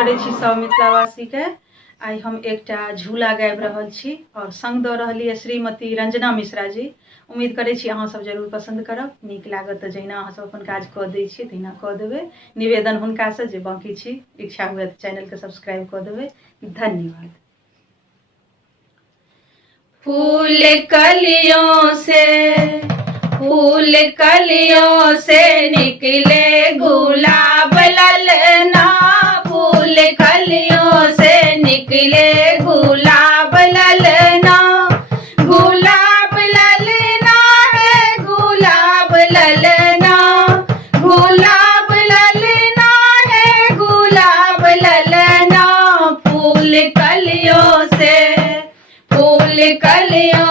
करै छी सब मिथिलावासी के। आई हम एकटा झूला गाबि रहल छी और संग दऽ रहल यऽ श्रीमती रंजना मिश्रा जी। उम्मीद करै छी अहाँ सब जरूर पसंद करब, नीक लागत तऽ जहिना अहाँ सब अपन काज कऽ दै छियै तहिना कऽ देबै। निवेदन हुनका से जे बाकी छी इच्छा हुए तऽ चैनल के सब्सक्राइब कऽ देबै। धन्यवाद। फूल कलियों से निकले गुलाब ललना, फूल कलियों से निकले गुलाब ललना। गुलाब ललना है गुलाब ललना, गुलाब ललना है गुलाब ललना। फूल कलियों